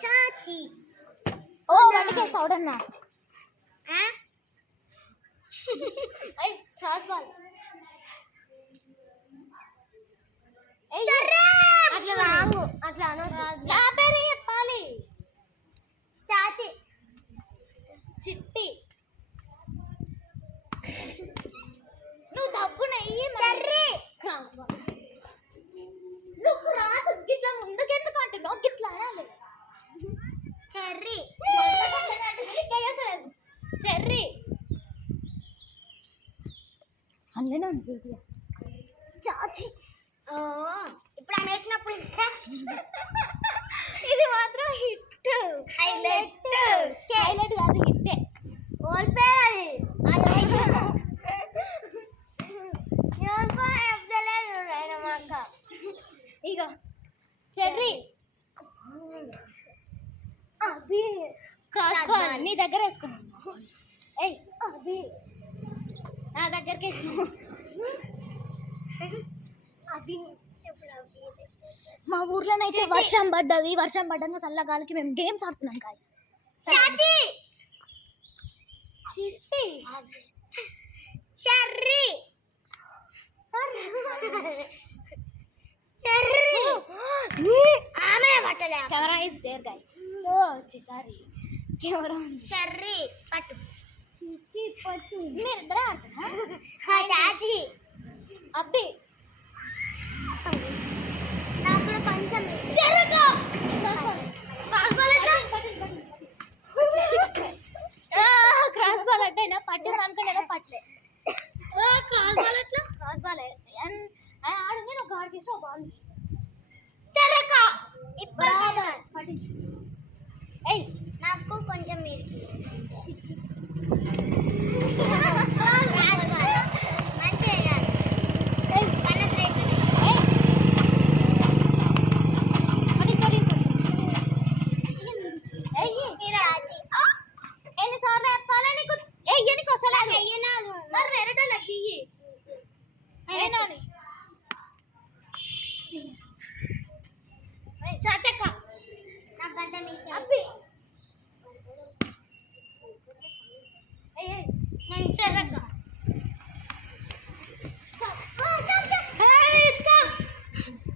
చాచి ఓ వండికే సౌడన్నా cross ball అట్లా wrong అట్లా నా పేరు చెప్పాలి. చాచి చిట్టి నువ్వు డబ్బు నెయ్యి చర్రి క్రాస్ బాల్ నువ్వు రాజు గిట్లా ముందుకెందుకు అంటున్నావు గిట్లా అనాలి. చెర్రీ చెర్రీ అందులోనే ఉంది చాచి ఇప్పుడు అనేసినప్పుడు ఇది మాత్రం హిట్ హైలైట్ హైలైట్ కాదు హిట్టే ఓల్పోయాది ఇగో చెర్రీ అది క్రాస్ బాల్ నీ దగ్గర వేసుకున్నాను. ఏయ్ అది నా దగ్గరికి వేసినావు. అది మా ఊర్లోనైతే వర్షం పడ్డది. వర్షం పడ్డంగా చల్లగాలికి మేము గేమ్స్ ఆడుతున్నాం కాదు. చాచి చిట్టి చెర్రీ చెర్రీ ఆమె పట్టలే camera is there guys. Oh sorry camera Cherry పట్టు మీరు ఇద్దరే ఆడుతున్నా. చాచి అబ్బి నాకు కూడా కొంచెం చెరుకు క్రాస్ బాల్ అంటే పట్టింది అనుకునే పట్టలే. క్రాస్ బాల్ ఎట్లా క్రాస్ బాల్ ఆడింది నువ్వు గాడి తీసి బాల్ చెరక ఇప్పుడు పట్టించు. ఏయ్ నాకు కొంచెం మీరు మంచిగా ఎన్నిసార్లు చెప్పాలా నీకు? ఎయ్యనికి వస్తలేదు. మరి వేరేటోళ్ళకి ఇయ్యి. ఏనాని చాచక్క నాకంటే మీకు అబ్బి నేను చెరక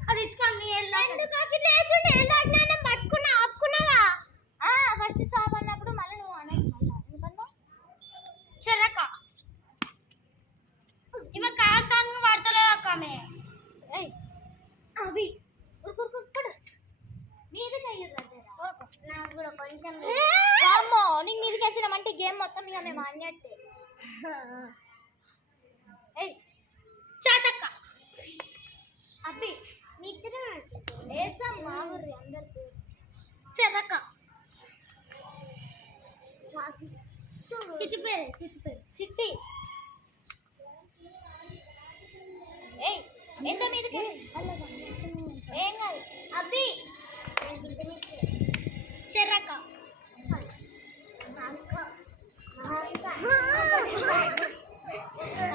అది ఇచ్చుకో మీ పట్టుకున్నా ఆపుకున్నావా? ఫస్ట్ స్టాప్ అన్నప్పుడు మళ్ళీ నువ్వు అనుకున్నావు చెరక ఈమె కాల్ సాంగ్ వాడతలేదు అక్క ఆమె అవి మీదకి అయ్యారు నాకు కూడా కొంచెం అమ్మో నీకు మీదకి వచ్చినామంటే గేమ్ మొత్తం ఇక మేము ఆడినట్టే. చాచక్క అబ్బి మీ ఇద్దరు వేసాం మా ఊరి అందరికి. చెరక చిట్టి పేరు చిట్టి ఏయ్ ఎంత మీదకి ఏం కాదు అబ్బి చెరక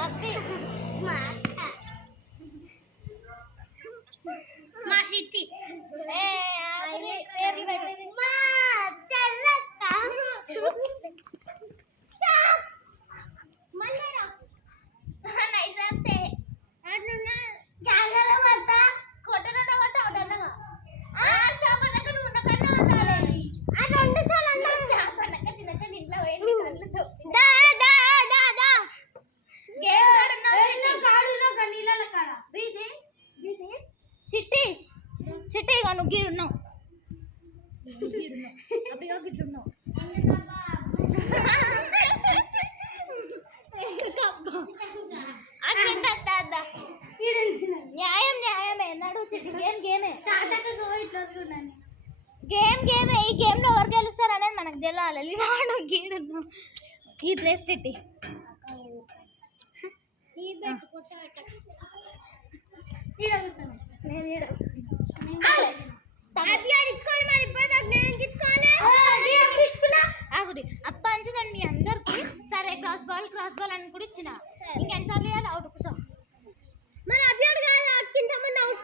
అబ్బి మా సిట్టి పేర్లు పెట్టేది. మా చెరక మళ్ళీరా నైస్ అంతే అట్లున్నా జాగ్రత్త పడతా కొట్టనట్టు కొట్ట అవుతాగా షాపనక నువ్వు ఉండకన్నా ఉండాలి ఆ రెండు సార్లు అందరూ శాపనక చిన్న చిన్న ఇంట్లో పోయింది కళ్ళతో దా దా దా దా గేమ్ ఆడున్నావు కాడులో కనీల కాడ బీసీ చిట్టి చిట్టి ఇక నువ్వు గీడున్నావు అబ్బిగా గిట్లున్నావు న్యాయం న్యాయమే నడు చిట్టి గేమే గేమే ఈ గేమ్లో ఎవరు గెలుస్తారు అనేది మనకు తెలియాలి. ఇలాడు గీడున్నావు ఈ ప్లేస్ చిట్టి అప్ప అంచుకొని మీ అందరికి సరే క్రాస్ బాల్ అని కూడా ఇచ్చిన ఇంకెన్నిసార్లు అవుట్ కూర్చో మరి అభ్యర్థి కాదు కింద ముందు అవుట్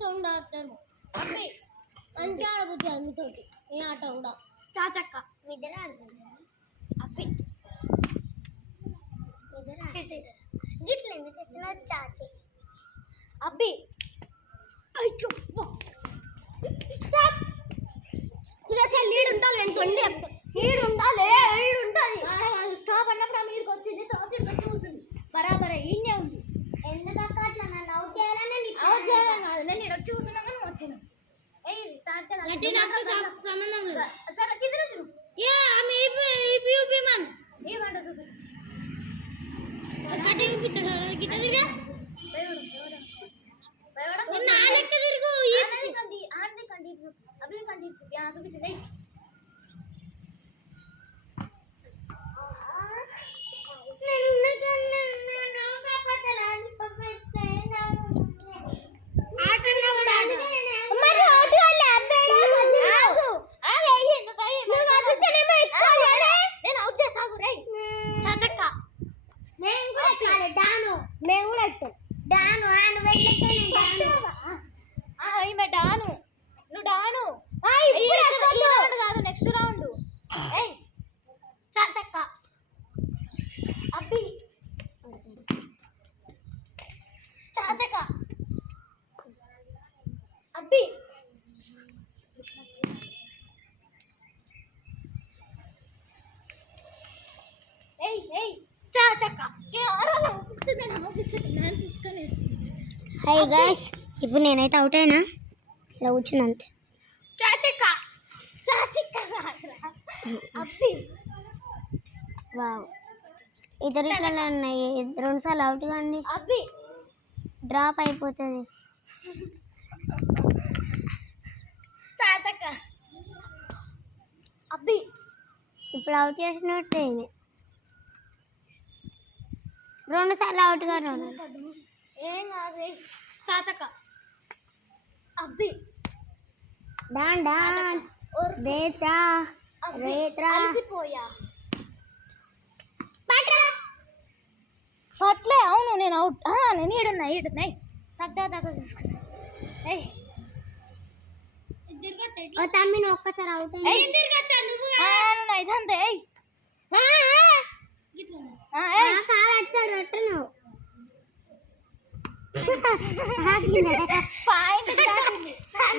మీతో ఉండటము అబ్బి అంతే ఆడబుద్ధి మీతోటి ఈ ఆట కూడా చాచక్క మీదర ఆడుతుంది అబ్బి గిట్ల ఎందుకు ఇస్తున్నారు చాచి అబ్బి అయ్యో చిన్న లీడ్ ఉండాలి నేను తొండి ఈడు ఉండాలి ఈడు ఉండాలి స్టాప్ అన్నప్పుడు ఆమె ఈడికి వచ్చింది తర్వాత ఈడికి వచ్చి కూర్చుంది బరాబరే ఈయనే ఉంది ఎందుకక్క అట్లా నన్ను అవుట్ చేయాలని అవుట్ చేయాలని కాదు నేను ఈడ వచ్చి కూర్చున్నా కానీ వచ్చిన సంబంధం లేదు సరే కింద నుంచి ఏ ఆమె ఈపీ మన్ ఏమంట చూపించు కట్టే చూపిస్తాడు గిట్ట తిరిగా భయపడ నా లెక్క తిరుగు ఆడది కండి అవి కండి చూపించింది నేను అవుట్ చేసాగు రై చాచక్క మేము కూడా ఇస్తాం డాను ఆయన వెళ్ళితే ఈమె డాను నువ్వు డాను రౌండ్ కాదు నెక్స్ట్ రౌండ్ ఏయ్ చాచక్క అబ్బి చాచక్క అబ్బి ఏయ్ ఏయ్ చాచక్క ఏ ఆరాలో ఆఫీస్ డాన్స్ తీసుకొని హాయ్ గైస్ ఇప్పుడు నేనైతే అవుట్ అయినా ఇలా కూర్చున్నా అంతే చాచక్క చాచక్క అబ్బి వావ్ ఇద్దరు ఇట్లా ఉన్నాయి 2 సార్లు అవుట్ కాండి అబ్బి డ్రాప్ అయిపోతుంది చాచక్క అబ్బి ఇప్పుడు అవుట్ చేసినట్టే 2 సార్లు అవుట్ గారు ఏం కాదు చాచక్క అబ్బి డాన్ డాన్ రేత్రా రేత్రా అలసిపోయా అట్లే అవును నేను అవుట్ నేను ఈడున్నా తగ్గ తీసుకున్నా ఏయ్ ఓ తమ్మి నువ్వు ఒక్కసారి అవుట్ నువ్వు ఇదంతే ఏయ్ కాదు వచ్చాడు పెట్ట నువ్వు పాయింట్ దాకింది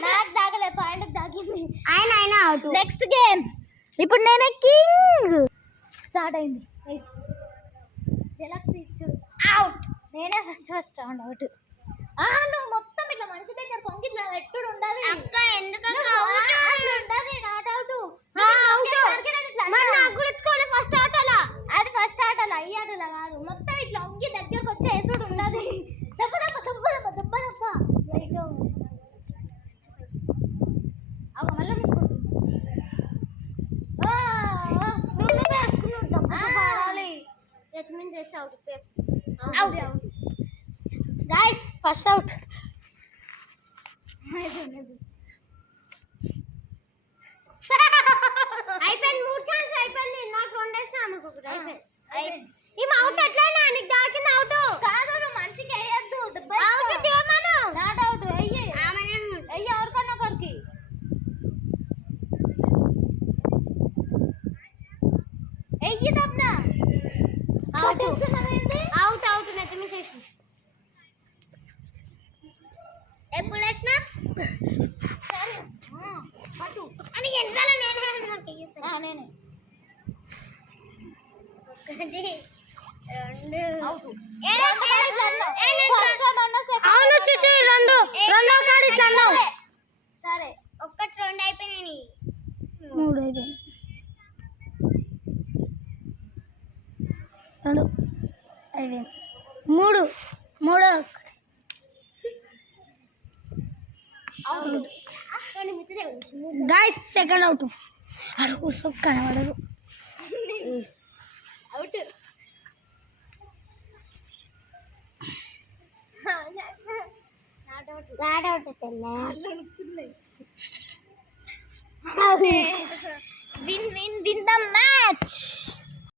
నాకు దాగలే పాయింట్ దాకింది ఆయన ఆయన అవుట్ నెక్స్ట్ గేమ్ ఇప్పుడు నేనే కింగ్ స్టార్ట్ అయింది జలక్స్ ఇచ్చు అవుట్ నేనే ఫస్ట్ రౌండ్ అవుట్ నువ్వు మొత్తం ఇట్లా మంచి దగ్గర కొంగి ఇట్లా ఎట్టుడు ఉండదు అక్క ఎందుకక్క ఉండదు నాట్ అవుట్ ఫస్ట్ ఆటలా అది ఫస్ట్ ఆటలా ఈ ఆటలా కాదు మొత్తం ఇట్లా ఒంగి దగ్గరకు వచ్చి వేసుడు ఉండదు దెబ్బ లైట్ అవు మళ్ళీ నువ్వు వేసుకున్నావు పాడాలి యజ్మిన్ చేసి అవుట్ గైస్ ఫస్ట్ అవుట్ అయిపోయింది 3 ఛాన్స్ అయిపోయింది నాకు 2 వేసినా ఆమెకు ఒకటి అయిపోయింది ఈమె అవుట్ ఎట్లయినా నీకు దాకింది అవుట్ కాదు నువ్వు మనిషికి వేయద్దు అవుట్ తీయమను నాట్ అవుట్ వెయ్యి ఆమెనే వెయ్యి ఎవరికన్నా ఒకరికి వెయ్యి తప్పున out out out net miss చేసి ఎప్పుడు వేసినా పట్టు అని ఎంతలో నేనే నాకు ఇయ్యొద్దు నేనే 1 2 అవుట్ అవును చిట్టి 2 రెండో కాడి ఇట్లా అన్నావు సరే 1 2 అయిపోయినాయి 3 అయిపోయింది 2 అయిపోయింది 3 అవుట్ గైస్ సెకండ్ అవుట్ అడుగు కనబడరు అవుట్ నాట్ అవుట్ తెల్ల అట్లా అనుకున్నాయి అవును